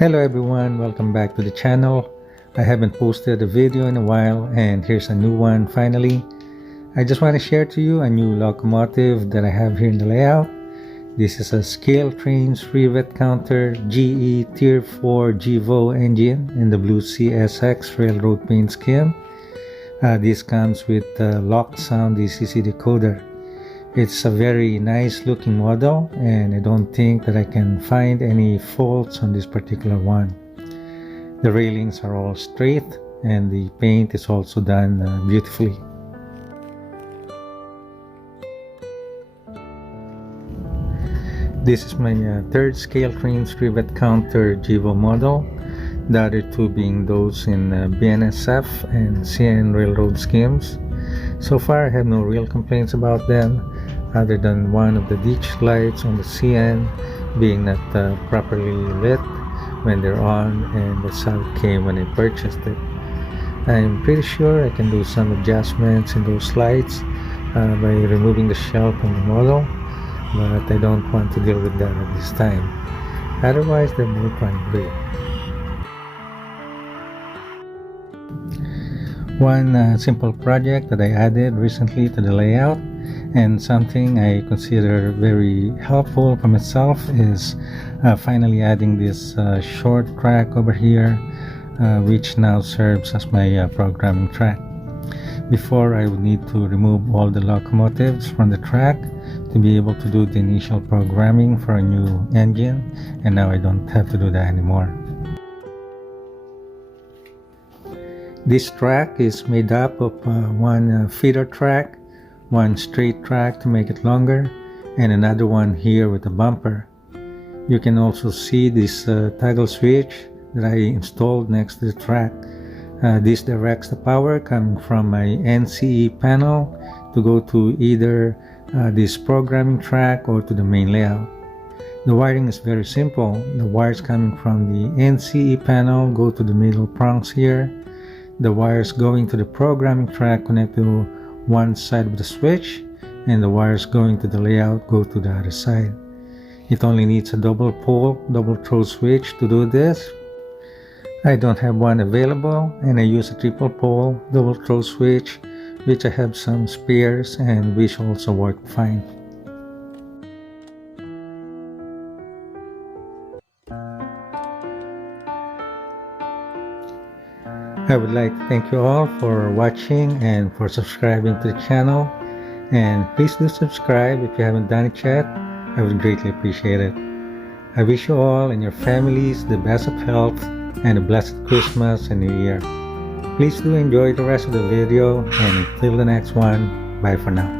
Hello everyone, welcome back to the channel. I haven't posted a video in a while and here's a new one finally. I just want to share to you a new locomotive that I have here in the layout. This is a ScaleTrains rivet counter GE Tier 4 GEVO engine in the blue CSX railroad paint scheme. This comes with a locked sound DCC decoder. It's a very nice looking model and I don't think that I can find any faults on this particular one. The railings are all straight and the paint is also done beautifully. This is my third ScaleTrains rivet counter GEVO model, the other two being those in BNSF and CN railroad schemes. So far I have no real complaints about them, other than one of the ditch lights on the CN being not properly lit when they're on, and that's how it came when I purchased it. I'm pretty sure I can do some adjustments in those lights by removing the shell from the model, but I don't want to deal with that at this time. Otherwise they're both running great. One simple project that I added recently to the layout and something I consider very helpful for myself is finally adding this short track over here, which now serves as my programming track. Before I would need to remove all the locomotives from the track to be able to do the initial programming for a new engine, and now I don't have to do that anymore. This track is made up of one feeder track, one straight track to make it longer, and another one here with a bumper. You can also see this Tidal Switch that I installed next to the track. This directs the power coming from my NCE panel to go to either this programming track or to the main layout. The wiring is very simple. The wires coming from the NCE panel go to the middle prongs here. The wires going to the programming track connect to one side of the switch, and the wires going to the layout go to the other side. It only needs a double pole, double throw switch to do this. I don't have one available and I use a triple pole, double throw switch, which I have some spares and which also work fine. I would like to thank you all for watching and for subscribing to the channel, and please do subscribe if you haven't done it yet. I would greatly appreciate it. I wish you all and your families the best of health and a blessed Christmas and New Year. Please do enjoy the rest of the video, and until the next one, bye for now.